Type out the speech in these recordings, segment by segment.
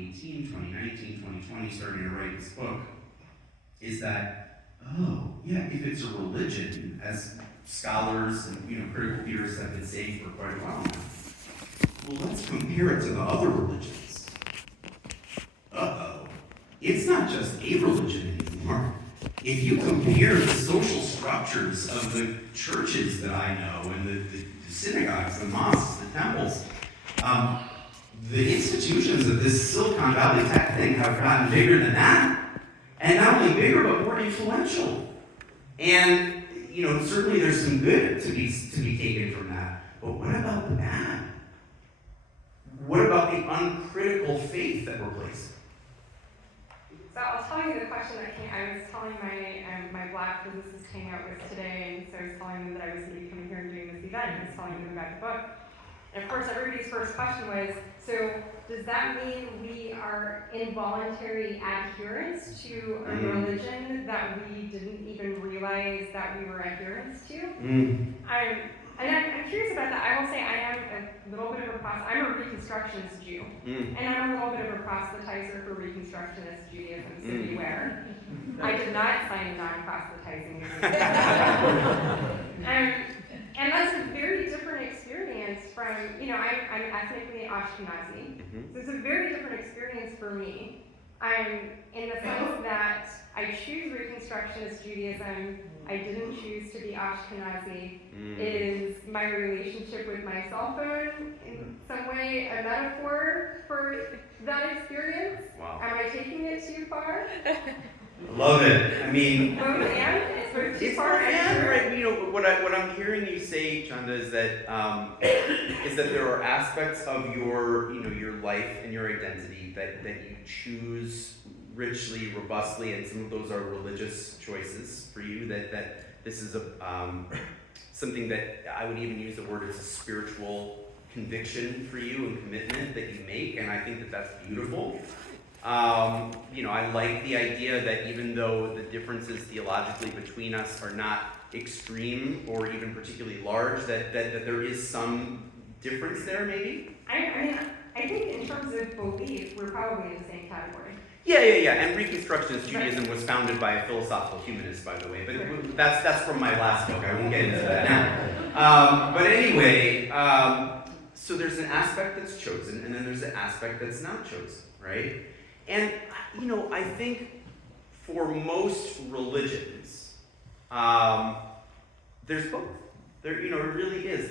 2018, 2019, 2020, starting to write this book, is that, oh, yeah, if it's a religion, as scholars and critical theorists have been saying for quite a while now, well, let's compare it to the other religions. Uh-oh. It's not just a religion anymore. If you compare the social structures of the churches that I know, and the synagogues, the mosques, the temples, the institutions of this Silicon Valley tech thing have gotten bigger than that. And not only bigger, but more influential. And, certainly there's some good to be taken from that. But what about the bad? What about the uncritical faith that we're placing? So I'll tell you the question that I was telling my black physicist hangout with today, and so I was telling them that I was going to be coming here and doing this event, and I was telling them about the book. And of course, everybody's first question was, so does that mean we are involuntary adherents to a religion that we didn't even realize that we were adherents to? I'm curious about that. I will say I am a little bit of a I'm a Reconstructionist Jew, and I'm a little bit of a proselytizer for Reconstructionist Judaism, so beware. I did not sign a non-proselytizing agreement. And that's a very different experience from, I'm ethnically Ashkenazi, so it's a very different experience for me. In the sense that I choose Reconstructionist Judaism, I didn't choose to be Ashkenazi. Is my relationship with my cell phone in some way a metaphor for that experience? Wow. Am I taking it too far? Love it. I mean, both and? It's both too far and, right? What I'm hearing you say, Chanda, is that there are aspects of your life and your identity that you choose richly, robustly, and some of those are religious choices for you. That this is something that I would even use the word as a spiritual conviction for you and commitment that you make, and I think that that's beautiful. I like the idea that even though the differences theologically between us are not extreme or even particularly large, that there is some difference there, maybe? I think in terms of belief, we're probably in the same category. Yeah. And Reconstructionist Judaism was founded by a philosophical humanist, by the way, but that's from my last book. I won't get into that now. But anyway, so there's an aspect that's chosen, and then there's an aspect that's not chosen, right? And, I think for most religions, there's both. There, it really is.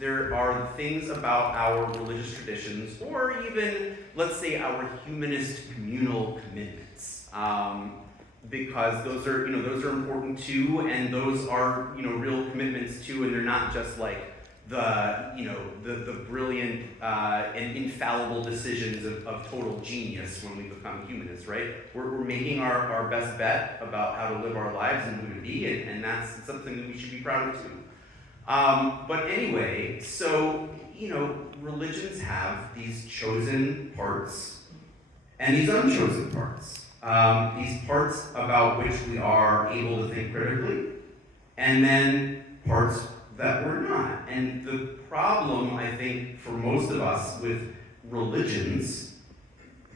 There are things about our religious traditions, or even, let's say, our humanist communal commitments, because those are important too, and those are, real commitments too, and they're not just like the brilliant and infallible decisions of total genius when we become humanists, right? We're making our best bet about how to live our lives and who to be, and that's something that we should be proud of too. But anyway, so, religions have these chosen parts and these unchosen parts. These parts about which we are able to think critically, and then parts that we're not. And the problem, I think, for most of us with religions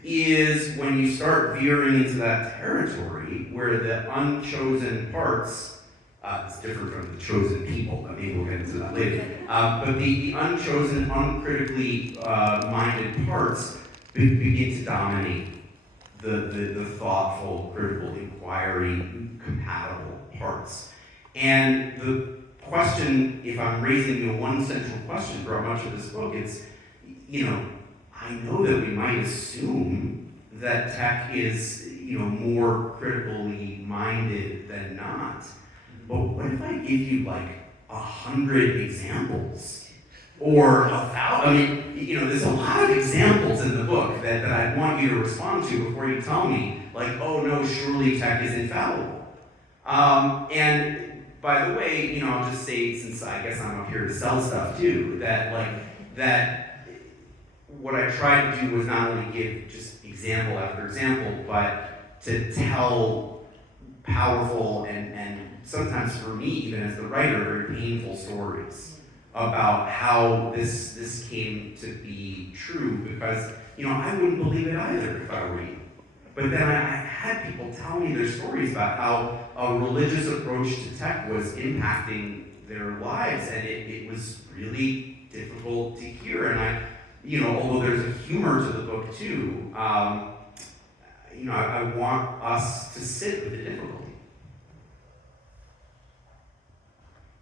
is when you start veering into that territory where the unchosen parts, it's different from the chosen people, but maybe we'll get into that later, but the unchosen, uncritically minded parts begin to dominate the thoughtful, critical, inquiry, compatible parts. And the question, if I'm raising one central question throughout much of this book, it's, I know that we might assume that tech is, more critically minded than not, but what if I give you 100 examples? Or 1,000? There's a lot of examples in the book that I want you to respond to before you tell me, oh no, surely tech is infallible. And by the way, I'll just say, since I guess I'm up here to sell stuff too, that what I tried to do was not only give just example after example, but to tell powerful and sometimes for me, even as the writer, very painful stories about how this came to be true, because I wouldn't believe it either if I were you. But then I had people tell me their stories about how a religious approach to tech was impacting their lives, and it was really difficult to hear. And although there's a humor to the book too, I want us to sit with the difficulty.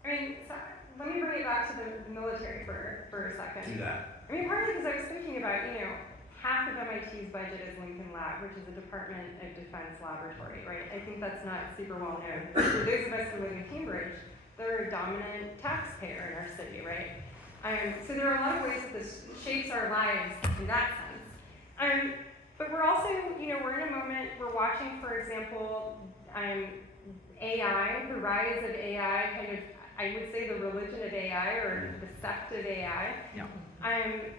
I mean, so let me bring it back to the military for a second. Do that. I mean, partly because I was thinking about, half of MIT's budget is Lincoln Lab, which is a Department of Defense laboratory, right? I think that's not super well known. For those of us who live in Cambridge, they're a dominant taxpayer in our city, right? So there are a lot of ways that this shapes our lives in that sense. But we're also, we're in a moment, we're watching, for example, AI, the rise of AI, kind of, I would say the religion of AI or the sect of AI. Yeah.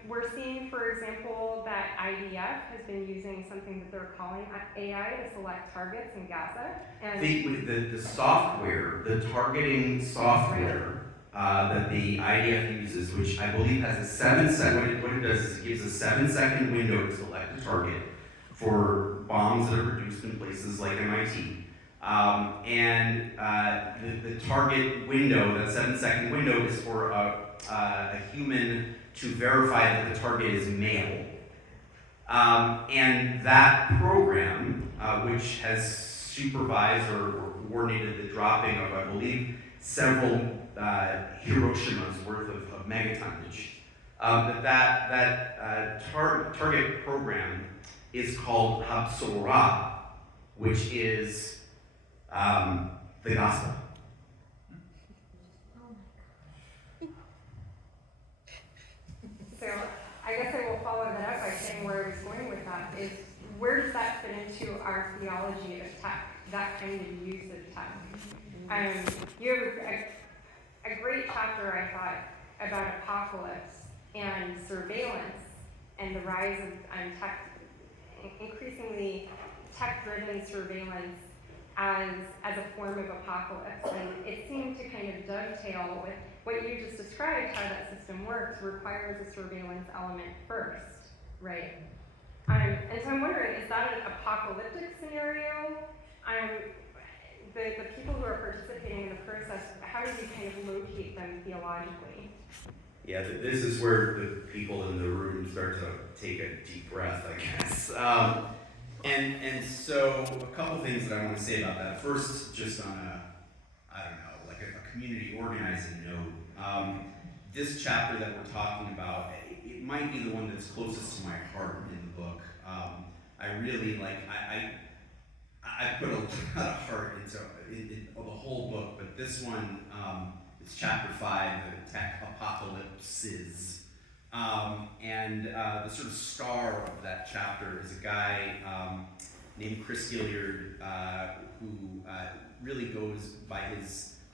We're seeing, for example, that IDF has been using something that they're calling AI to select targets in Gaza. And the software, the targeting software that the IDF uses, which I believe has a 7-second, what it does is it gives a 7-second window to select a target for bombs that are produced in places like MIT. The target window, that 7-second window, is for a human to verify that the target is male. And that program, which has supervised or coordinated the dropping of, I believe, several Hiroshima's worth of megatonnage, target program is called Habsorah, which is the gospel. So I guess I will follow that up by saying where I was going with that is, where does that fit into our theology of tech, that kind of use of tech? You have a great chapter, I thought, about apocalypse and surveillance and the rise of tech, increasingly tech-driven surveillance as a form of apocalypse. And it seemed to kind of dovetail with what you just described, how that system works, requires a surveillance element first, right? And so I'm wondering, is that an apocalyptic scenario? The people who are participating in the process, how do you kind of locate them theologically? Yeah, this is where the people in the room start to take a deep breath, I guess. And so a couple things that I want to say about that. First, just on a community organizing note. This chapter that we're talking about, it might be the one that's closest to my heart in the book. I really I put a lot of heart into the whole book, but this one, it's chapter 5, the tech apocalypses. And the sort of star of that chapter is a guy named Chris Gilliard, who really goes by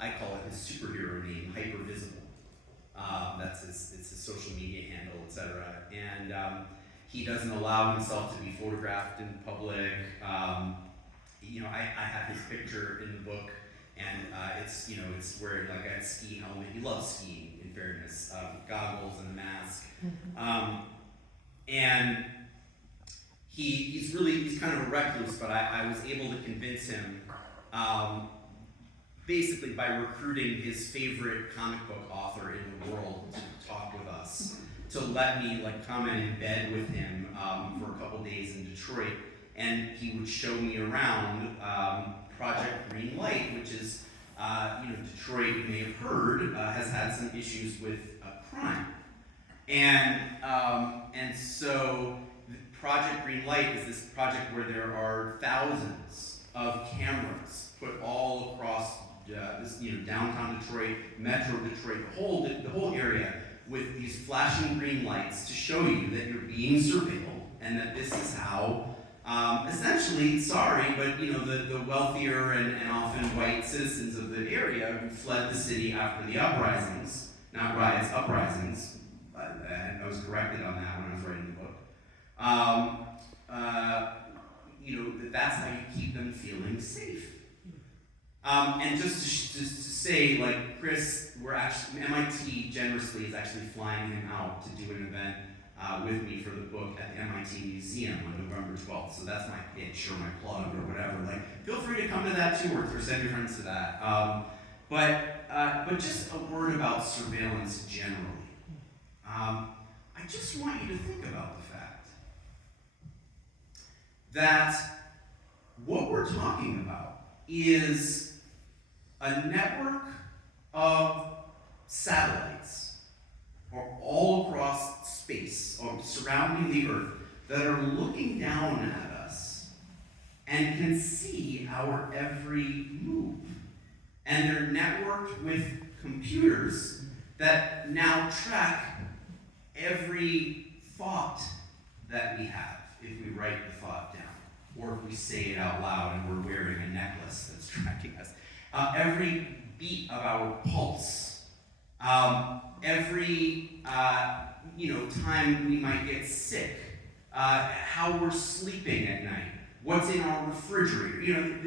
I call it his superhero name, Hypervisible. It's his social media handle, etc. And he doesn't allow himself to be photographed in public. I have his picture in the book, and it's wearing like a ski helmet. He loves skiing, in fairness, goggles and a mask. And he's kind of a recluse, but I was able to convince him, basically by recruiting his favorite comic book author in the world to talk with us, to let me come in bed with him for a couple days in Detroit, and he would show me around Project Green Light, which is, Detroit, you may have heard, has had some issues with crime. And so Project Green Light is this project where there are thousands of cameras put all across downtown Detroit, Metro Detroit, the whole area, with these flashing green lights to show you that you're being surveilled, and that this is how, essentially, but the wealthier and often white citizens of the area who fled the city after the uprisings, not riots, uprisings. I was corrected on that when I was writing the book. That's how you keep them feeling safe. And just to say, like, Chris, MIT generously is actually flying him out to do an event with me for the book at the MIT Museum on November 12th. So that's my pitch or my plug or whatever. Like, feel free to come to that too, or send your friends to that. But just a word about surveillance generally. I just want you to think about the fact that what we're talking about is a network of satellites all across space, or surrounding the Earth, that are looking down at us and can see our every move. And they're networked with computers that now track every thought that we have if we write the thought down, or if we say it out loud and we're wearing a necklace that's tracking us. Every beat of our pulse, every time we might get sick, how we're sleeping at night, what's in our refrigerator.